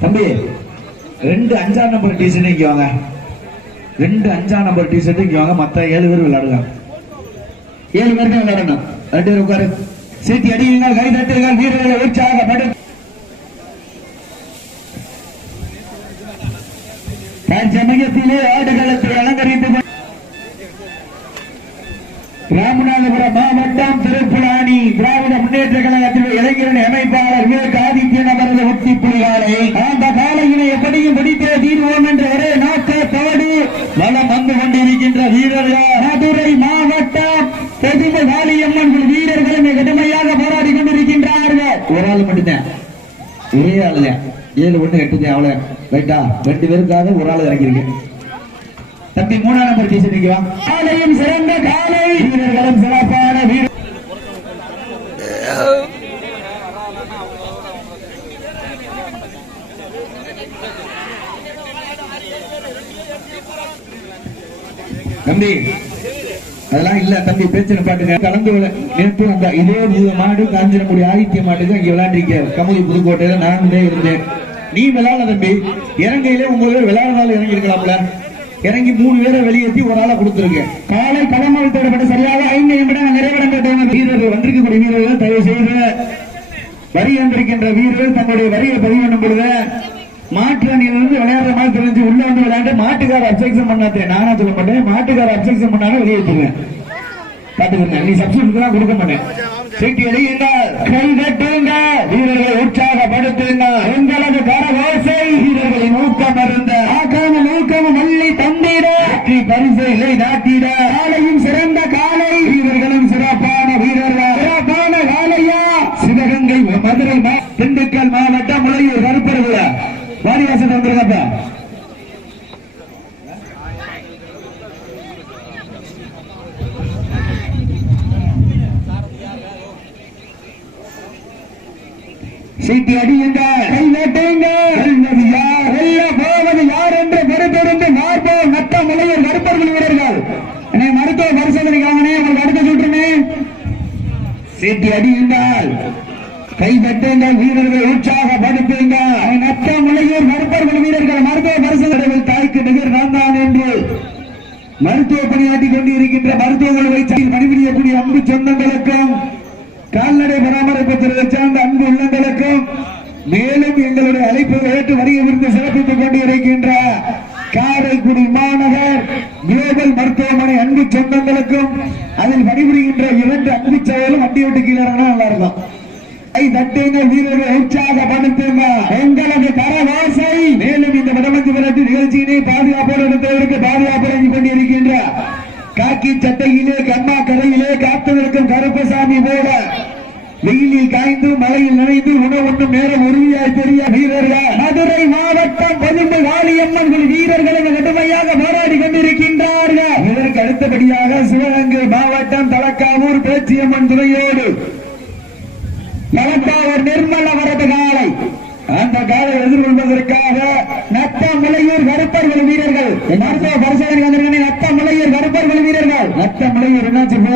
தம்பி ரெண்டு அஞ்சாம் நம்பர் டி இங்க வாங்க. ரெண்டு அஞ்சாம் நம்பர் டி இங்க வாங்க. மத்த ஏழு பேர் விளையாடுங்க ஏழு பேர் தான் விளையாடணும். ரெண்டு பேர் உட்காரு. சீட்டி அடியுங்கள் கை தட்டுங்கள் வீரர்களை உற்சாக உற்சாகப்படு தற்சமயத்திலே ஆடுகளத்தில் அலங்கரித்து ராமநாதபுரம் மாவட்டம் திருப்புலானி திராவிட முன்னேற்ற கழகத்தில் இளைஞரணி அமைப்பாளர் விவேக் ஆதித்யன் அவரது உத்தி புலிகாலை அந்த காலையினை எப்படியும் பிடித்தே தீர்வோம் என்ற ஒரே நோக்கத்தோடு வளம் வந்து கொண்டிருக்கின்ற வீரர்கள். மதுரை மாவட்டம் பெருமை காளியம்மன் குழு வீரர்கள் மிக கடுமையாக போராடி கொண்டிருக்கின்றார்கள். ஒரு ஆள் மட்டும்தான். ஒரே ஆள் ஏழு ஒண்ணு எட்டு அவ்வளவு ரைட்டா? ரெண்டு பேருக்காக ஒரு ஆள் இறங்கியிருக்கேன் தம்பி மூணாம் நம்பர் டீச்சர் நீங்க காலையும் சிறந்த காலை. வீரர்களும் சிறப்பான வீரர் தம்பி அதெல்லாம் இல்ல தம்பி பேச்சு பாட்டுங்க. கலந்து நேற்று அந்த இதே மாடு காஞ்சிரமுடி ஆதித்ய மாட்டுக்கு இங்க விளையாண்டிருக்க கமுதி புதுக்கோட்டையில நானுமே இருந்தேன். நீ விளையாட தம்பி. இறங்கையிலே உங்களோட விளையாடுனாலும் இறங்கி இருக்கலாம்ல இறங்கி மூணு பேரை வெளியேற்றி ஒரு ஆளை கொடுத்துருக்கு. காலை களமல் தேடப்பட்ட சரியாக ஐந்து நிமிடம் நிறைவடைந்த வீரர்கள் வந்திருக்கக்கூடிய வீரர்கள் தயவு செய்து வரி வந்திருக்கின்ற வீரர்கள் தங்களுடைய வரியை பதிவு பண்ணும் பொழுது மாற்று அணியிலிருந்து விளையாடுற மாதிரி தெரிஞ்சு உள்ள வந்து விளையாண்டு மாட்டுக்கார அப்செக்ஷன் பண்ணாதே. நானா சொல்ல மாட்டேன். மாட்டுக்கார அப்செக்ஷன் பண்ணாலும் வெளியேற்றுவேன் பாத்துக்கோங்க நீ சப்ஸ்டியூட் கொடுக்க மாட்டேன். சீட்டி அடியுங்கள். கை தட்டுங்க வீரர்களை உற்சாகப்படுத்துங்க வாரிவாசன் வந்துருக்கப்பா சீட்டி அடியுங்க. கை யார்? வெல்ல போவது யார் என்று பொறுத்திருந்து மார்போம் நட்ட முளையர் கருப்பர்கள் வீரர்கள். என்னை மருத்துவ பரிசோதனைக்காகனே உங்களுக்கு அடுத்த சுற்றுனே சீட்டி அடியுங்கள். கை தட்டுங்கள் வீரர்கள் உற்சாகப்படுத்துங்க நட்ட முளையூர் கருப்பர்கள் வீரர்கள் மருத்துவ பரிசோதனை தாய்க்கு நிகர் நான் தான் என்று மருத்துவ பணியாற்றி பணிபுரியக்கூடிய அன்பு சொந்தங்களுக்கும் கால்நடை சார்ந்த அன்பு உள்ளங்களுக்கும் மேலும் எங்களுடைய அழைப்பு ஏற்று சிறப்பித்துக் கொண்டிருக்கின்ற காரைக்குடி மாநகர் குளோபல் மருத்துவமனை அன்பு சொந்தங்களுக்கும் அதில் பணிபுரிகின்ற இரண்டு அன்பு செயலும் வண்டி விட்டு கீழே நல்லா இருக்கும் தட்டுங்க வீரர்களை உற்சாகப்படுத்துங்க. எங்களது கரவாசை மேலும் இந்த வடமஞ்சு விரட்டு நிகழ்ச்சியினை பாதுகாப்போடு பாதுகாப்பு காக்கி சட்டையிலே கண்ணா கரையிலே காத்து நிற்கும் கருப்பசாமி போல. வெயிலில் காய்ந்து மழையில் நனைந்து உணவுண்ணும் நேரம் உறுதியாய் தெரிய வீரர்கள். மதுரை மாவட்டம் பதிந்து வாலியம்மன் குழு வீரர்களும் கடுமையாக போராடி கொண்டிருக்கின்றார்கள். இதற்கு அடுத்தபடியாக சிவகங்கை மாவட்டம் தலக்காவூர் பேச்சியம்மன் துறையோடு மலப்பாவர் நிர்மல வரது காலை. அந்த காலை எதிர்கொள்வதற்காக நத்த முளையூர் கருப்பர்கள் வீரர்கள். மருத்துவ பரிசோதனை வந்திருக்கேன் நத்த முளையூர் கருப்பர்கள் வீரர்கள் நத்த முளையூர் என்னாச்சு இப்ப?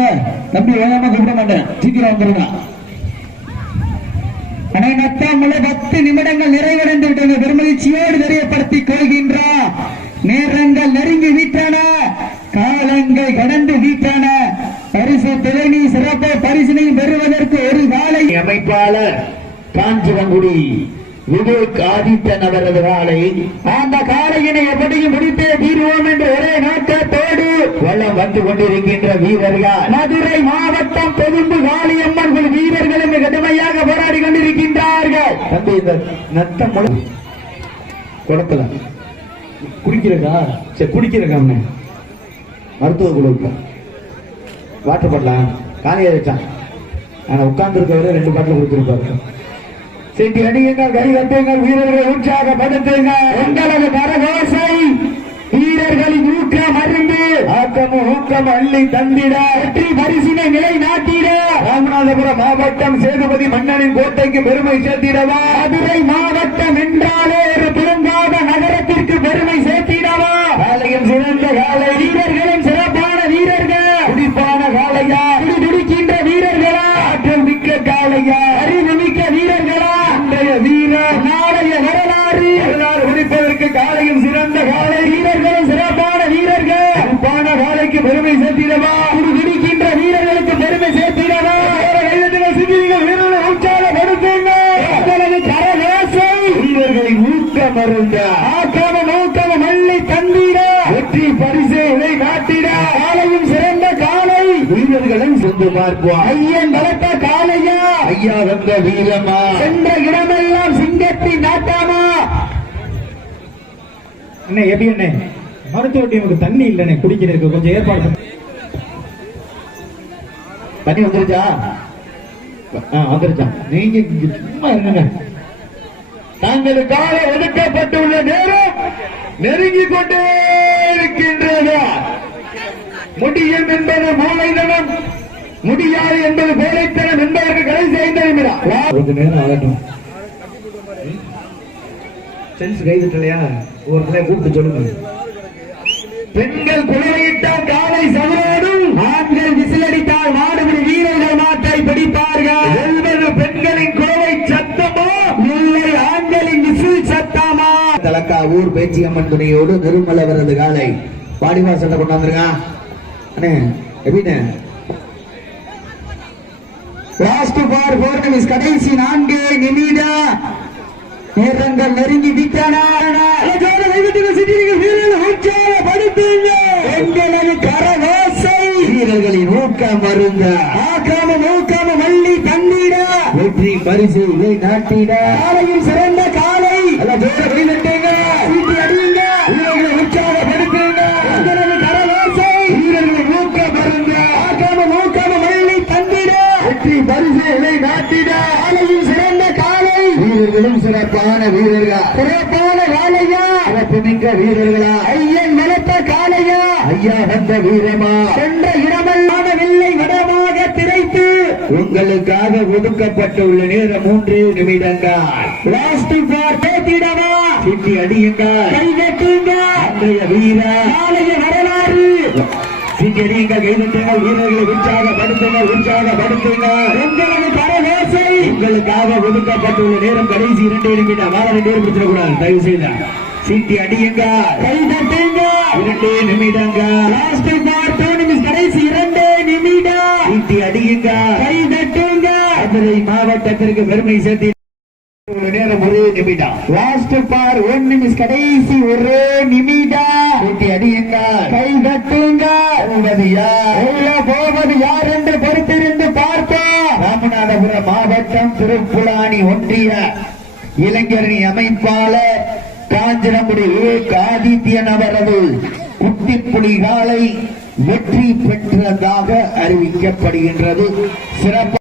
தம்பி வேகமா கூப்பிட மாட்டேன். சீக்கிரம் வந்துருங்க. அனை பத்து நிமிடங்கள் நிறைவடைந்து விட்டது பெருமகிழ்ச்சியோடு தெரியப்படுத்திக் கொள்கின்றார் நேரங்கள் நெருங்கி விட்டன காலங்கள் கடந்து விட்டன பரிசு திறனி சிறப்பு பரிசினை பெறுவதற்கு ஒரு காலை அமைப்பாளர் காஞ்சிரங்குடி விவேக் ஆதித்தன் அவரது காலை அந்த காலையினை எப்படியும் முடிவு தீர்வோம் என்ற ஒரே நோக்கத்தோடு வளம் வந்து கொண்டிருக்கின்ற வீரர்கள். மதுரை மாவட்டம் பெரும்பு காளியம்மன் குழு வீரர்களும் கடுமையாக போராடி கொண்டிருக்கின்றார்கள். தம்பி இந்த நத்த முளை குழப்பல. குடிக்கிறதா? சரி குடிக்கிறதா மருத்துவ குழு வாட்டர் பாட்டிலா காலியா வச்சான் ஆனா உட்கார்ந்து இருக்கவரை ரெண்டு பாட்டில் கொடுத்துருப்பாரு. செட்டி அடியுங்கள் கை கட்டுங்கள் வீரர்களை உற்சாகப்படுத்துங்க உங்களது கரகோசை வீரர்களின் ஆக்கமும் ஊக்கம் அள்ளி தந்திட. வெற்றி பரிசினை நிலை நாட்டிட ராமநாதபுரம் மாவட்டம் சேதுபதி மன்னனின் கோட்டைக்கு பெருமை சேர்த்திடவா? மதுரை மாவட்டம் என்றாலே ஒரு துலங்காத நகரத்திற்கு பெருமை சேர்த்திடவா? காலையும் சிறந்த காலை வீரர்களும் சிறந்த வீரர்கள் துடிப்பான காலையா துடி துடிக்கின்ற வீரர்களா ஆற்றல் மிக்க காலையா காலையா அறிவுமிக்க வீரர்களா இன்றைய வீரர் நாளைய வரலாறு வரலாறு முடிப்பதற்கு காலையும் சிறந்த காலை வீரர்களும் சிறப்பான வீரர்கள் சிறப்பான காலைக்கு பெருமை சேர்த்திடவா துடிக்கின்ற வீரர்களுக்கு பெருமை சேர்த்திடவா சிந்திகள் வீரர்களை உற்சாகப்படுத்துங்க அவர்களது கரவேசை வீரர்களை ஊக்க மருந்த ஆக்காம நோக்காம மல்லி தந்திட வெற்றி பரிசை இதை காட்டிட. காலையும் சிறந்த காலை. வீரர்களும் சென்று பார்ப்போம். ஐயன் வளர்த்த காலையா ஐயா வந்த வீரமா? சென்ற இடமெல்லாம் சிங்கத்தின் நாட்டாமா? என்ன எப்படி என்ன மருத்துவ டீமுக்கு தண்ணி இல்லைண்ணே குடிக்கிறதுக்கு. கொஞ்சம் ஏற்பாடு தண்ணி வந்துருச்சா? வந்துருச்சா. நீங்க சும்மா இருங்க தங்களுக்காக ஒதுக்கப்பட்டுள்ள நேரம் நெருங்கிக் கொண்டே இருக்கின்றது. முடியும் என்பது மூளைத்தனம் முடியாது என்பது கோழைத்தனம் என்பதற்கு கடைசி ஐந்து நிமிடம் கொஞ்ச நேரம் ஆகட்டும். சென்ஸ் கைதுட்டலையா? ஒரு கூப்பிட்டு சொல்லுங்க. பெண்கள் குளிரையிட்டால் காலை சமரோடும். ஆண்கள் விசிலடித்தால் மாடுபிடி வீரர்கள் நாட்டை பிடிப்பார்கள். வெல்வது பெண்களின் குழவை சத்தமா? இல்லை ஆண்களின் விசில் சத்தமா? தலக்கா ஊர் பேச்சியம்மன் துணையோடு நிருமல வரது காலை. பாடிவாசல்ல கொண்டாந்துருங்க அண்ணே எப்படின்னு லாஸ்ட் பார் போர் கடைசி நான்கு நிமிடம். நேரங்கள் நெருங்கி விட்டன எங்களது கரவாசை வீரர்களின் ஊக்கம் மருந்த ஆக்காம ஊக்காம மல்லி தண்ணீட வெற்றி பரிசு இதை நாட்டிட. காலையில் சிறந்த காலை. அல்ல ஜோர வெளிநட்டுங்க சிறப்பான வீரர்கள்? சிறப்பான காலையா சிறப்பு மிக்க வீரர்களா? ஐயன் வளர்த்த காலையா ஐயா வந்த வீரமா? சென்ற இடமெல்லான வில்லை வடமாக திரைத்து. உங்களுக்காக ஒதுக்கப்பட்டுள்ள நேரம் மூன்று நிமிடங்கள். லாஸ்ட் பார் பேத்திடவா சிட்டி அடியுங்கள். அன்றைய வீரா. நாளைய வரலாறு. சீக்கிரங்கள் கைதட்டுங்கள் வீரர்களை உற்சாகப்படுத்துங்கள் உற்சாகப்படுத்துங்கள். உங்களுக்காக ஒதுக்கப்பட்டுள்ள நேரம் கடைசி இரண்டு நிமிடம். வாழ ரெண்டு பேரும் பிடிச்சிடக்கூடாது தயவு செய்து சீட்டி அடியுங்க. கைதட்டுங்க இரண்டு நிமிடங்கள் லாஸ்ட் பார் டூ நிமிஷம் கடைசி இரண்டு நிமிடம். சீட்டி அடியுங்க. கைதட்டுங்க மதுரை மாவட்டத்திற்கு பெருமை சேர்த்தி நேரம் ஒரே நிமிடம். லாஸ்ட் பார் ஒன் நிமிஷம் கடைசி ஒரே நிமிடம். கூட்டி அடியுங்க. கை தட்டுங்க. போவது யார்? போவது யார் என்று பொறுத்திருந்து பார்ப்போம் ராமநாதபுரம் மாவட்டம் திருப்புலானி ஒன்றிய இளைஞரணி அமைப்பாளர் காஞ்சிரமுடி ஆதித்யன் அவரது குட்டி புலிகாலை வெற்றி பெற்றதாக அறிவிக்கப்படுகின்றது. சிறப்பு